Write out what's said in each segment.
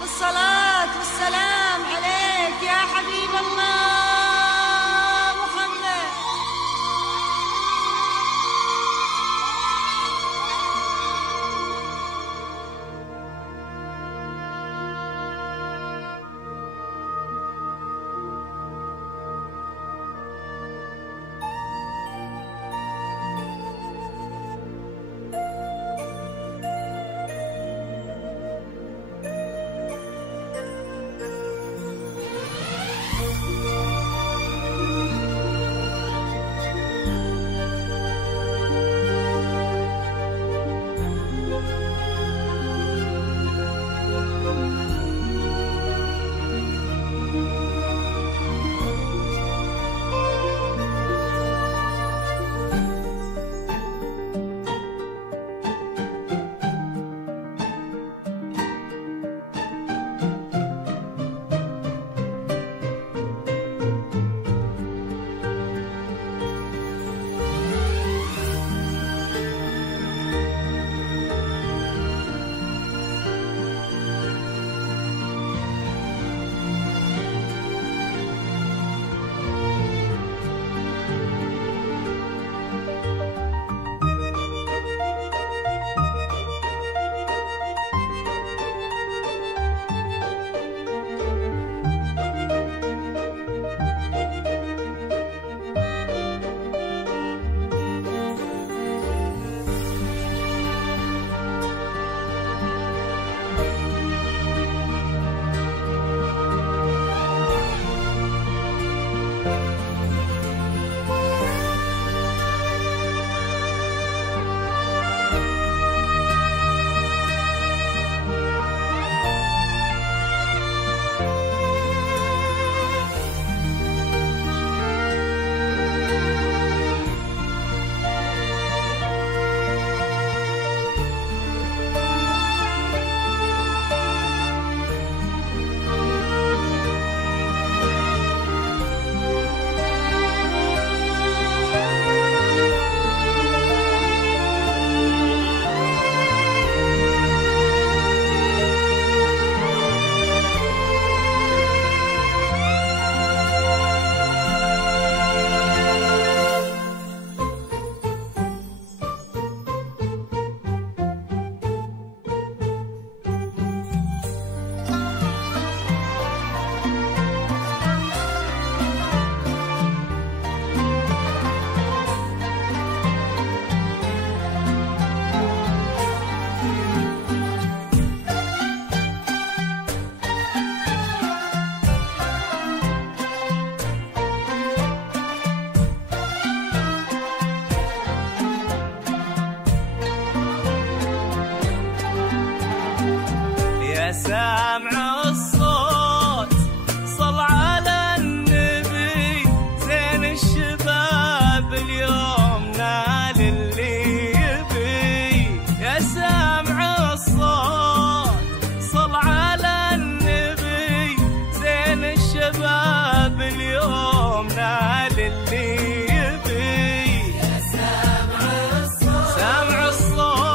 بالصلاة والسلام عليك يا حبيب الله محمد. يا سامع الصوت صل على النبي، زين الشباب اليوم نال اللي يبي. يا سامع الصوت صل على النبي، زين الشباب اليوم نال اللي يبي. يا سامع الصوت سامع الصوت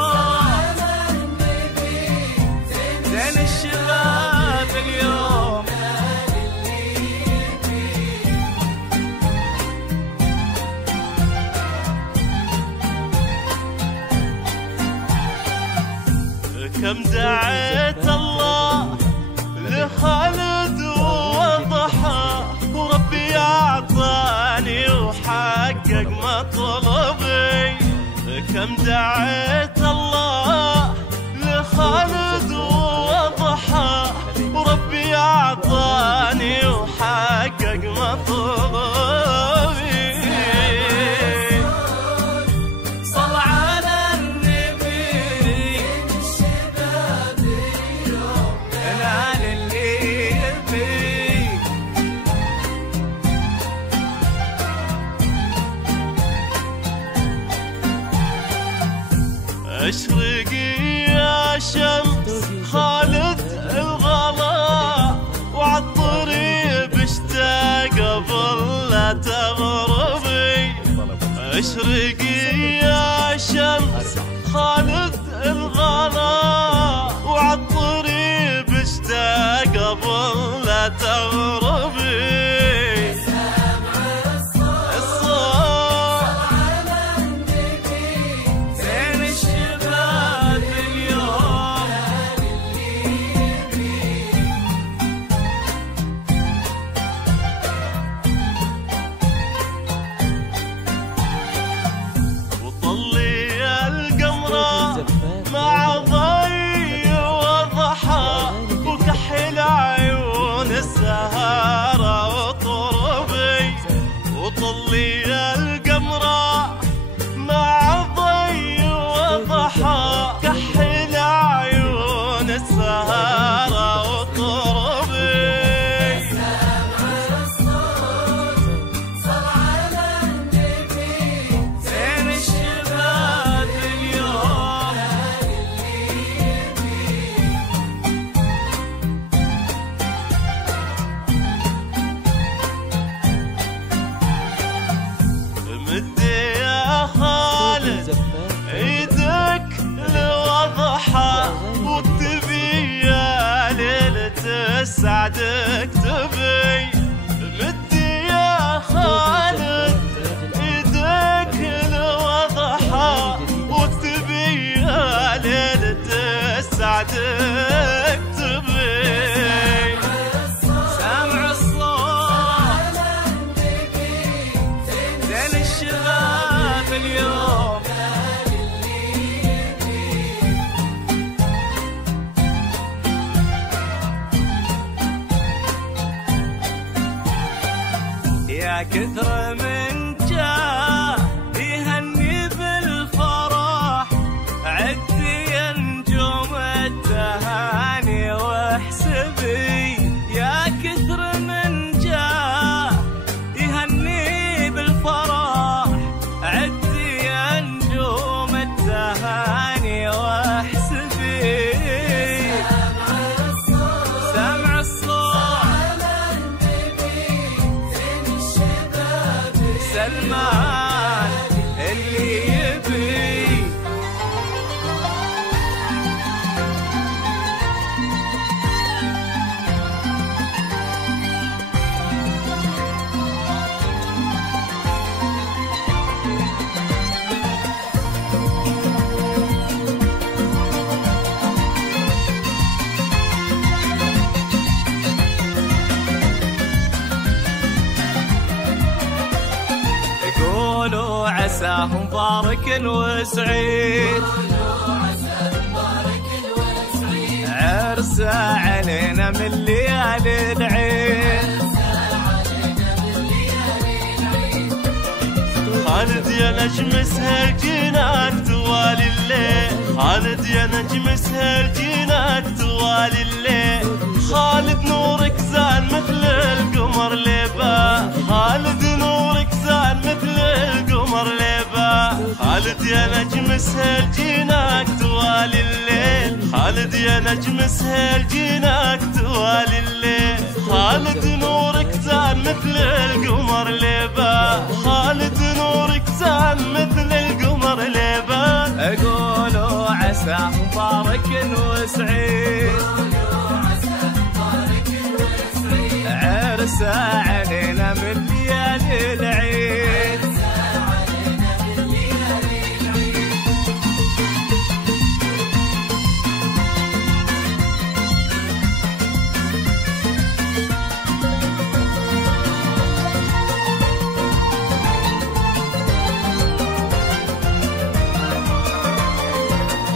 زين الشباب اليوم نال اللي يبي. كم دعيت الله لخالد وضحى، وربي أعطاني وحقق مطلبي. كم دعيت الله لخالد وضحى، وربي أعطاني وحقق مطلبي. صل على النبي، الشباب اليوم نال اللي يبي. اشرقي يا شمس خالد الغلا، وعالطريق اشتاق قبل لا تغربي. اشرقي يا شمس خالد الغلا، وعالطريق اشتاق الوضحى وتبي يا ليلة سعدك تبي مدي يا خالد ايدك الوضحى وتبي يا ليلة سعدك تبي سامع الصوت زين الشباب اليوم يا كثر من جاه يهني بالفرح عدي يا نجوم التهاني واحسبي يا كثر من جاه يهني بالفرح عدي يا نجوم التهاني واحسبي سامع الصوت سلمان اللي يبي قولوا عساه مبارك وسعيد عرسه علينا من ليالي العيد خالد يا نجم سهر جيناك توالي الليل خالد يا نجم سهر جيناك توالي الليل خالد نورك زان مثل القمر ليبا خالد نورك زان مثل القمر ليبا خالد يا نجم سهر جيناك توالي الليل خالد يا نجم سهر جيناك توالي الليل خالد نورك زان مثل القمر ليبا خالد نورك زان مثل القمر ليبا اقولوا عساه مبارك وسعيد عرسه علينا من ليالي العيد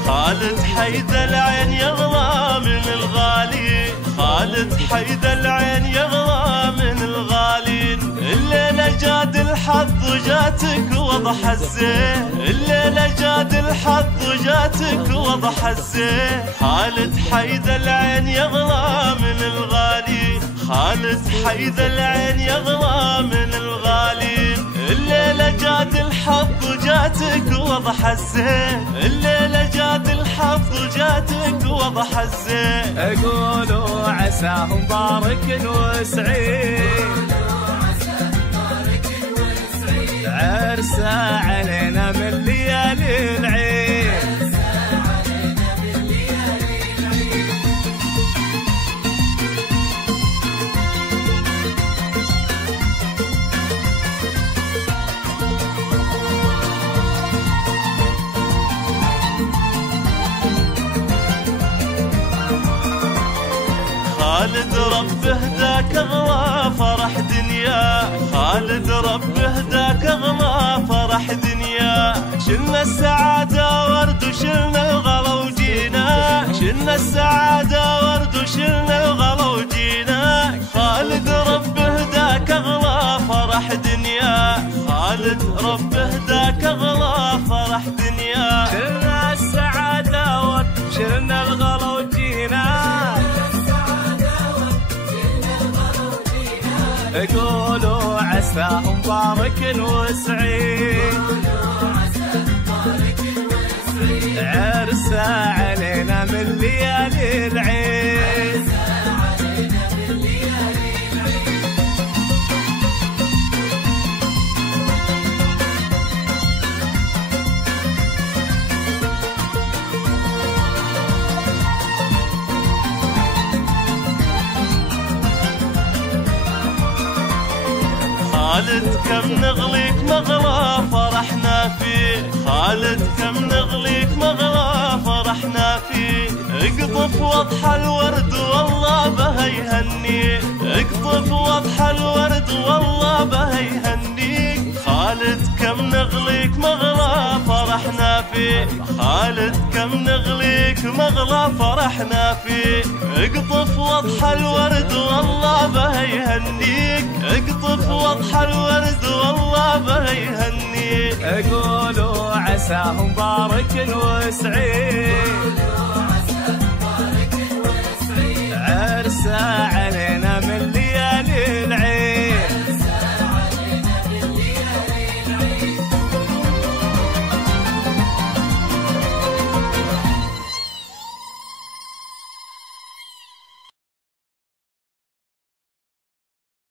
خالد حيد العين يغلى من الغالي خالد حيد العين يغلى من الغالين الليلة جاد الحظ جاتك وضح الزين الليلة جاد الحظ جاتك وضح الزين خالد حيد العين يغلى من الغالي خالد حيد العين يغلى من الغالين الليلة جاد الحظ جاتك وضح الزين الليلة جاد الحظ جاتك وضح الزين اقولوا عساه مبارك وسعيد عرسه علينا من ليالي العيد خالد رب هداك اغلى فرح دنيا خالد رب هداك اغلى فرح دنيا شلنا السعادة ورد وشلنا الغلا وجينا شلنا السعادة ورد وشلنا الغلا وجينا خالد رب هداك اغلى فرح دنيا خالد رب هداك اغلى فرح دنيا شلنا السعادة ورد وشلنا الغلا وجينا قولوا عساه مبارك وسعيد عرسه علينا من ليالي العيد خالد كم نغليك مغلى فرحنا فيه، خالد كم نغليك مغلى فرحنا فيه. اقطف واضحى الورد والله بها يهنيك، اقطف واضحى الورد والله بها يهنيك. خالد كم نغليك مغلى فرحنا فيه، خالد كم نغليك مغلى فرحنا فيه. اقطف واضحى الورد والله بها يهنيك، اقطف واضحى الورد والله بها يهنيك. اقولوا عساه مبارك وسعيد، عرسه